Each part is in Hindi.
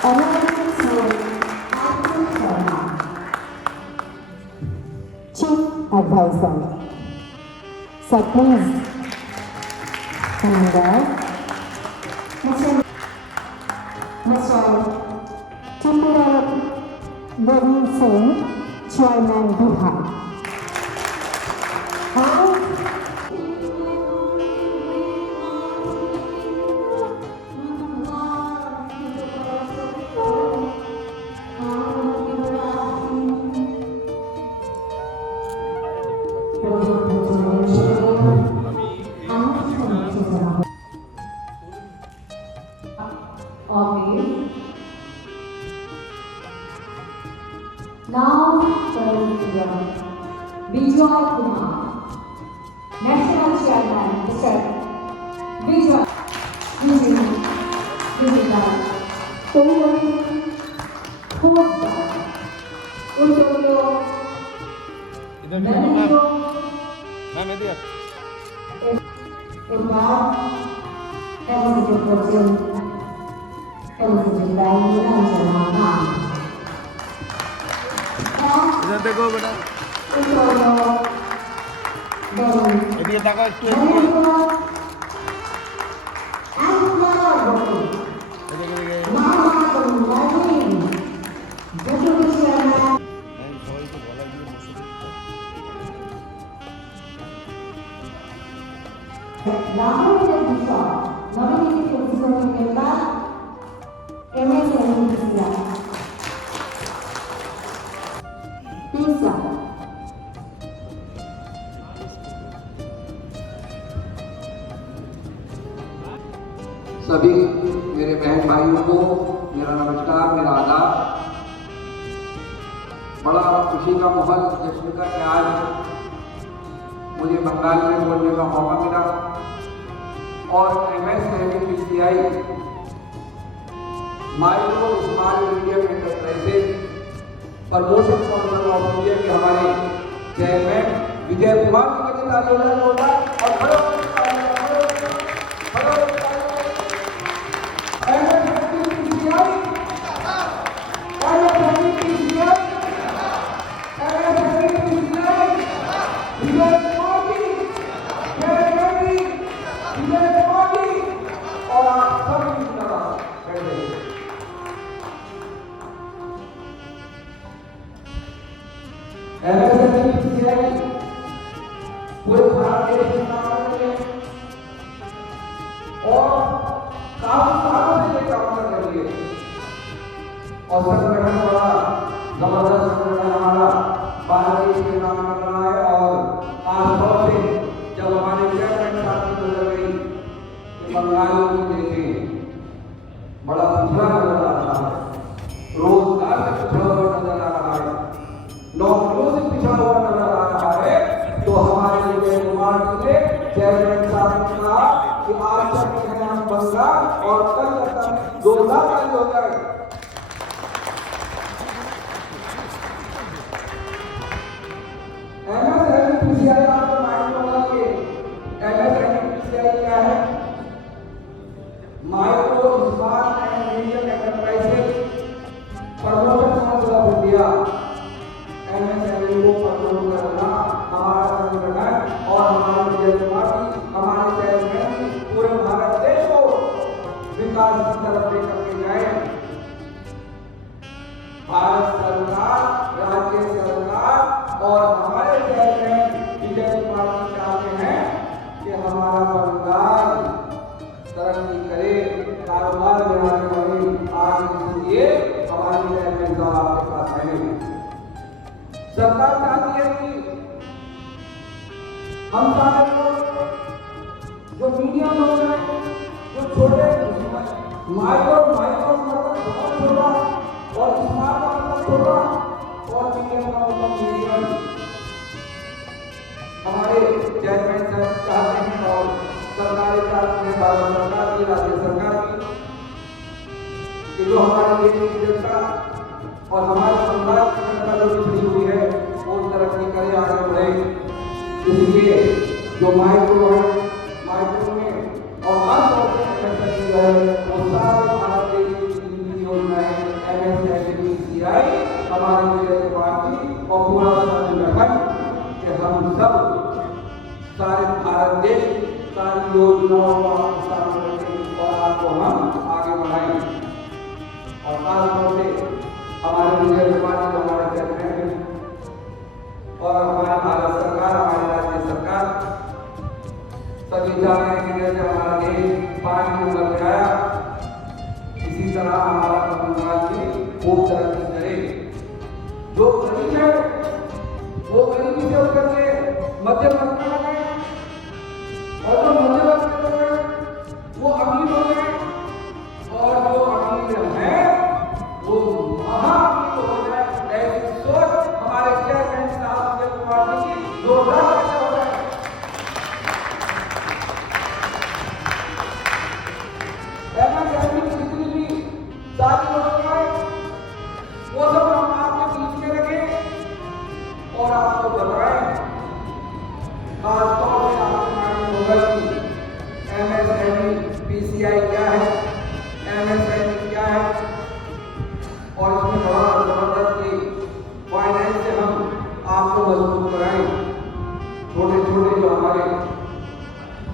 Honorary Sir Arjun Sharma, Chief Advisor. Sir, please stand there. Mr. Timber Varun Singh, Chairman Bihar. Now, Vijay Kumar, National Chairman, Mr. Vijay, इधर देखो बेटा এদিকে তাকাও একটু सभी मेरे बहन भाइयों को मेरा नमस्कार, मेरा आदाब। बड़ा खुशी का माहौल जश्न का कि आज मुझे बंगाल में बोलने का मौका मिला और MSMEPCI micro small medium enterprises promotion council of India के हमारे चेयरमैन विजय कुमार जी के तालियां होगा और पूरे भारत देश में काम कर रहे हैं और काफी सालों से ये काम कर रही है और संगठन बड़ा जबरदस्त संगठन हमारा भारत देश में काम कर रहा है। और खासतौर से जब हमारे चेयरमैन साहब की नजर गई कि बंगाल को देखें बड़ा पिछड़ा नजर आ रहा है, रोजगार से पिछड़ा हुआ नजर आ रहा है, नौकरियों से पिछड़ा हुआ नजर आ रहा है, तो हमारे विजय कुमार जी ने चेयरमैन साहब ने कहा कि आज तक हम बंगाल और कल तक जोरदार कार्य हो जाए। MSMEPCI आपको मालूम होगा कि MSMEPCI क्या है? Micro small and medium enterprises promotion council of India MSME को प्रमोट करना हमारा संगठन और हमारे विजय कुमार जी हमारे चेयरमैन पूरे भारत देश को विकास की तरफ लेकर के जाए। भारत सरकार, राज्य सरकार और हमारे चेयरमैन विजय कुमार जी चाहते हैं कि हमारा बंगाल तरक्की करे, कारोबार बढ़ाने वाले आगे, इसलिए हमारे चेयरमैन साहब आपके पास आए हैं। सरकार चाहती है कि हम सारे लोग जो मीडियम लोग हैं, जो छोटे माइक्रो मतलब बहुत छोटा और स्मॉल का मतलब छोटा और मीडियम का मतलब मीडियम, हमारे चेयरमैन साहब चाहते हैं और सरकारें चाहती हैं, भारत सरकार की, राज्य सरकार की, कि जो हमारे देश की जनता और हमारे बंगाल की जनता जो पिछड़ी हुई है वो तरक्की करे, आगे बढ़े। इसलिए जो माइक्रो है, माइक्रो में और खासतौर से MSME जो है वो सारे भारत देश की योजना है सब सारे भारत देश सारी योजनाओं को आपको सामने रखें और आपको हम आगे बढ़ाएं। और खासतौर से हमारे विजय कुमार जो हमारे चेयरमैन हैं और हमारे भारत सरकार, हमारे राज्य सरकार सभी जान रहे हैं कि जैसे हमारा देश 5 नंबर पे आया, इसी तरह हमारा बंगाल भी खूब तरक्की करे। जो गरीब है वो गरीबी से उतर के मध्यम वर्ग में लगाए और जो मध्यम वर्ग में लगाए वो अमीर हो गए और जो अमीर है वो महाअमीर हो जाए। ऐसी सोच हमारे चेयरमैन साहब विजय कुमार जी की जोरदार चर्चा हो रहा है। जितनी भी सारी योजनाएं वो सब हम आपके बीच में रखें और आपको बताएं। खासतौर से आपको मालूम होगा कि MSME PCI क्या है, MSME क्या है और इसमें बड़ा जबरदस्त फाइनेंस से हम आपको मजबूत कराएं। छोटे छोटे जो हमारे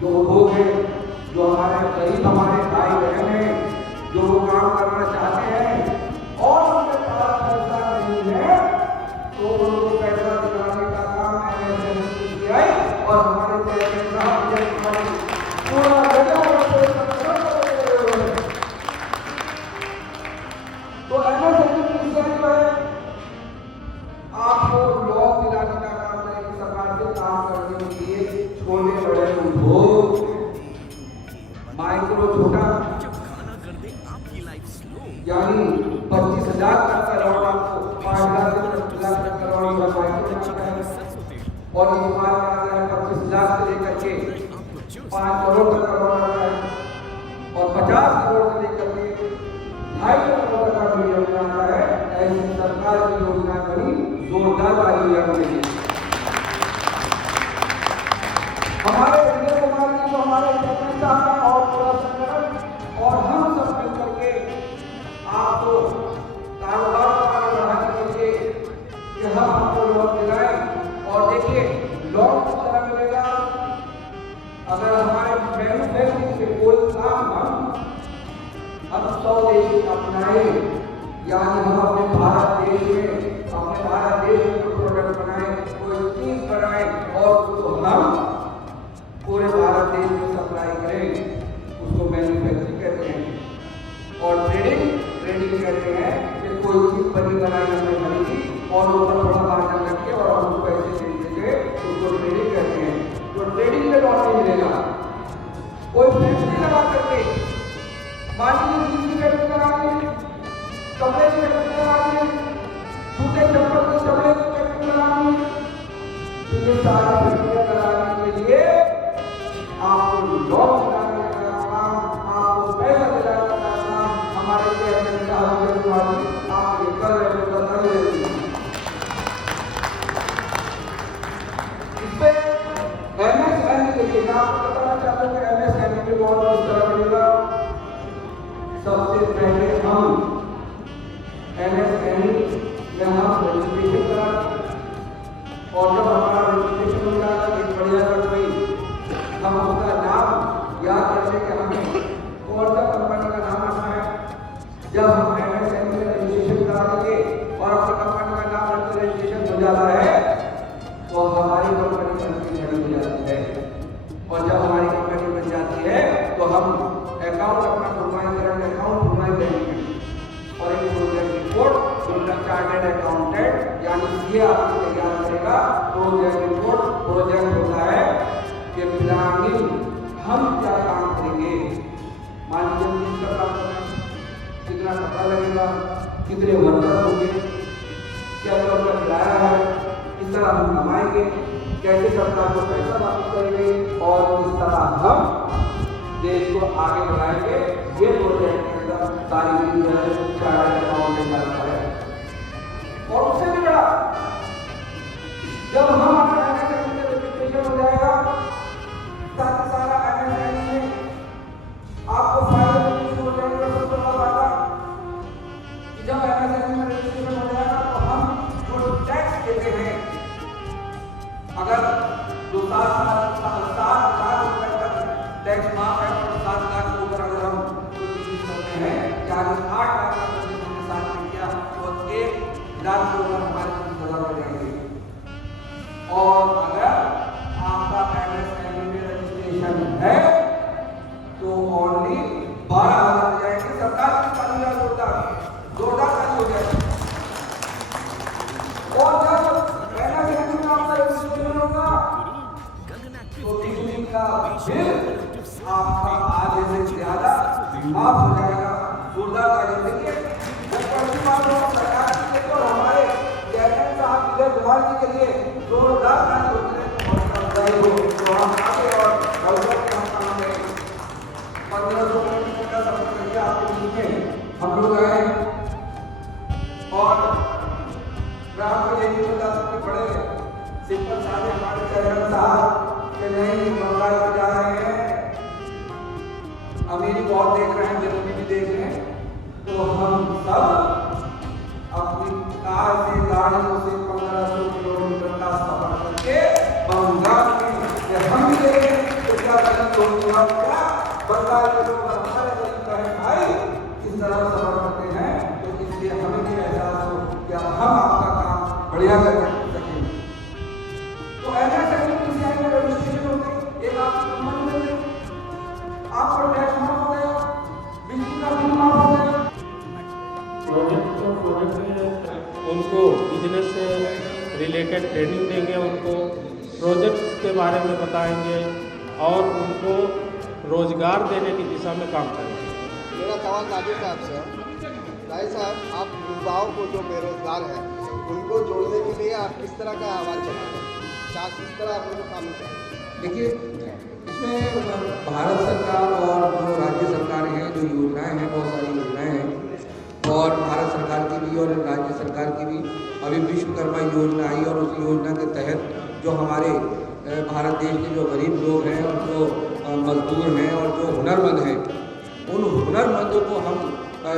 जो उद्योग हैं, जो हमारे गरीब हमारे भाई बहन हैं, जो वो काम करना चाहते हैं और उनके पास पैसा नहीं है, तो उनको पैसा दिलाने का काम MSME PCI और हमारे चेयरमैन साहब विजय कुमार जी पूरा जगह तो MSME PCI जो है आपको लॉस दिलाने का काम करेगी सरकार से। काम करने के लिए छोटे बड़े उद्योग, माइक्रो छोटा यानी 25,000 तक का लोन आपको 5 लाख से 10 लाख तक का लोन माइक्रो मिलता है और इस बार आता है 25 लाख से लेकर के 5 करोड़ तक का लोन आता है और 50 करोड़ से लेकर के 2.5 करोड़ तक का भी योजना आता है। ऐसी सरकार की योजना बड़ी जोरदार आई है हमने। हमारे विजय कुमार जी को हमारे चेयरमैन साहब हैं और पूरा संगठन और हम सब मिलकर के आपको कारोबार को आगे बढ़ाने के लिए कि हम आपको लोन दिलाएं। और देखिए लोन किस तरह मिलेगा, अगर हमारे मैन्युफैक्चरिंग के कोई काम हम स्वदेशी अपनाए, यानी हम अपने भारत देश में कोई प्रोडक्ट बनाए, कोई चीज बनाए और उसको हम पूरे भारत देश में सप्लाई करें, उसको मैन्युफैक्चरिंग कहते हैं। और ट्रेडिंग कहते हैं कि कोई चीज बनी बनाई हमने खरीदी और ऊपर थोड़ा मार्जिन रख के और हम उसको पैसे देंगे, उसको ट्रेडिंग कहते हैं। तो ट्रेडिंग में लॉस नहीं मिलेगा। कोई फैक्ट्री लगा करके मान लीजिए चीज की फैक्ट्री लगा दी, कपड़े की फैक्ट्री लगा दी, जूते चप्पल की चमड़े की फैक्ट्री लगा दी, तो ये सारी फैक्ट्रियां लगाने के लिए आपको लोन दिलाने का काम, आपको पैसा दिलाने का काम हमारे चेयरमैन साहब विजय कुमार जी आपके कर रहे हैं। बताइए इसमें MSME के लिए मैं आपको बताना चाहता हूँ कि MSME के लोन किस तरह मिलेगा। सबसे पहले हम MSME में हम रजिस्ट्रेशन कराते और जब हमारा रजिस्ट्रेशन हो जाता है एक बढ़िया कर कोई हम उसका नाम याद करते कि हमें कौन सा कंपनी का नाम रखना है। जब हम MSME में रजिस्ट्रेशन करा देंगे और अपनी कंपनी का नाम रख के रजिस्ट्रेशन हो जाता है तो हमारी कंपनी खड़ी हो जाती है। और जब हमारी कंपनी बन जाती है तो हम अकाउंट अपना खुलवाएं, करंट अकाउंट खुलवाएं बैंक में और एक प्रोजेक्ट रिपोर्ट उनका चार्टर्ड अकाउंटेंट यानी सीए आपको तैयार करेगा। प्रोजेक्ट रिपोर्ट प्रोजेक्ट होता है कि प्लानिंग हम क्या काम करेंगे, मान लीजिए किसका काम करना, कितना कपड़ा लगेगा, कितने वर्कर होंगे, क्या क्या उसका किराया है, किस तरह हम कमाएंगे, कैसे सरकार को पैसा वापस करेंगे और किस तरह हम देश को आगे बढ़ाएंगे। ये प्रोजेक्ट के अंदर सारी चार्टर्ड अकाउंटेंट करता है। और उससे भी बड़ा जब हम अपने MSME में रजिस्ट्रेशन हो जाएगा सारा MSME में आपको फायदा हो जाएगा। सबसे बड़ा फायदा कि जब MSME में रजिस्ट्रेशन हो जाएगा तो हम जो टैक्स देते हैं, अगर अगर जो 7 लाख रुपए तक टैक्स माफ है और 7 लाख के ऊपर अगर हम कोई चीज करते हैं या 8 लाख का हमने साथ में किया तो 1 लाख के ऊपर हमारे 30,000 हो जाएंगे। और अगर आपका MSME में रजिस्ट्रेशन है तो ओनली 12,000 हो जाएंगे। सरकार की ताली जोरदार ताली हो जाएगी। और जब MSME में आपका रजिस्ट्रेशन होगा तो बिजली का बिल आपका आधे से ज्यादा माफ हो जाएगा। जोरदार ताली देखिए। सरकार के लिए और हमारे चेयरमैन साहब विजय कुमार जी के लिए जोरदार ताली होती है। तो हम आगे और हम काम करेंगे। 1500 मिनट का सफर करके आपके बीच में हम लोग आए और मैं आपको ये नहीं बता सकते पड़े सिंपल साधे हमारे चेयरमैन साहब के नहीं बंगाल में जा रहे हैं, अमीरी बहुत देख रहे हैं, जनमी भी देख रहे हैं। तो हम सब अपनी कार से गाड़ियों से 1500 किलोमीटर का सफर करके बंगाल में हम भी देखें तो क्या क्या बंगाल के लोग हमारे तरीका है भाई किस तरह सफर करते हैं। तो इसलिए हमें भी एहसास हो कि हम आपका काम बढ़िया कर सकें। तो MSME PCI में रजिस्ट्रेशन हो गई, एक आपकी कंपनी बन गई, आपका टैक्स माफ हो गया, बिजली का बिल माफ हो गया। उनको बिजनेस से रिलेटेड ट्रेनिंग देंगे, उनको प्रोजेक्ट्स के बारे में बताएंगे और उनको रोजगार देने की दिशा में काम करेंगे। मेरा सवाल राजीव साहब से है। राय साहब, आप युवाओं को जो बेरोजगार हैं उनको जोड़ने के लिए आप किस तरह का आह्वान चलाएंगे, किस तरह आप उनको काम करें? देखिए इसमें भारत सरकार और जो राज्य सरकार हैं जो योजनाएं हैं, बहुत सारी योजनाएं हैं और भारत सरकार की भी और राज्य सरकार की भी। अभी विश्वकर्मा योजना आई और उस योजना के तहत जो हमारे भारत देश के जो गरीब लोग हैं और जो मजदूर हैं और जो हुनरमंद हैं, उन हुनरमंदों को हम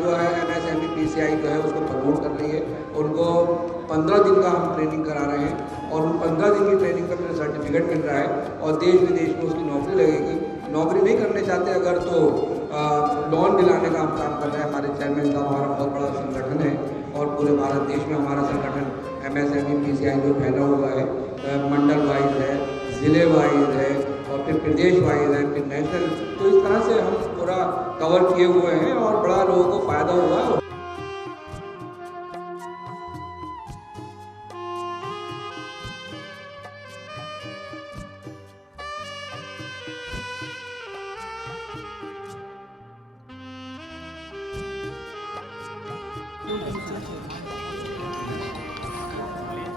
जो है MSME PCI जो है उसको प्रमोट कर रही है। उनको 15 दिन का हम ट्रेनिंग करा रहे हैं और उन 15 दिन की ट्रेनिंग का मेरा सर्टिफिकेट मिल रहा है और देश विदेश में उसकी नौकरी लगेगी। नौकरी नहीं करने चाहते अगर तो लोन दिलाने का हम काम कर रहे हैं। हमारे चेयरमैन साहब हमारा बहुत बड़ा संगठन है और पूरे भारत देश में हमारा संगठन MSME PCI जो फैला हुआ है, मंडल वाइज है, ज़िले वाइज है और फिर प्रदेश वाइज है, फिर नेशनल। तो इस तरह से हम पूरा कवर किए हुए हैं और बड़ा लोगों को फ़ायदा हुआ है।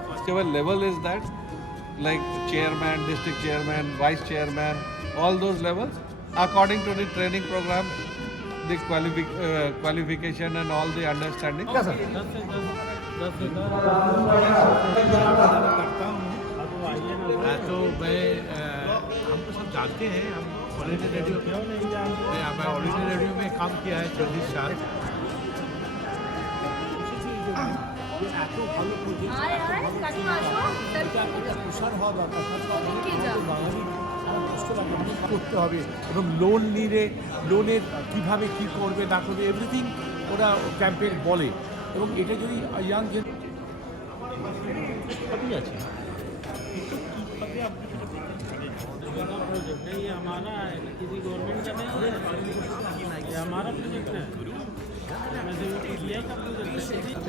Whichever level is that, like chairman, district chairman, vice chairman, all those levels, according to the training program, the qualification and all the understanding. तो मैं हम तो सब जानते हैं, हम ऑल इंडिया रेडियो मैं ऑल इंडिया रेडियो में काम किया है 24 साल। করতে হবে এবং লোন নিলে লোনের কীভাবে কী করবে না করবে এভরিথিং ওরা ক্যাম্পেইন বলে এবং এটা যদি ইয়াং সবই আছে। प्रोजेक्ट है ये हमारा है, किसी गवर्नमेंट का नहीं है, ये हमारा प्रोजेक्ट है। MSME का प्रोजेक्ट है।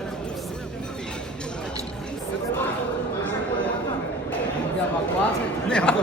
क्या बकवास है? नहीं हमको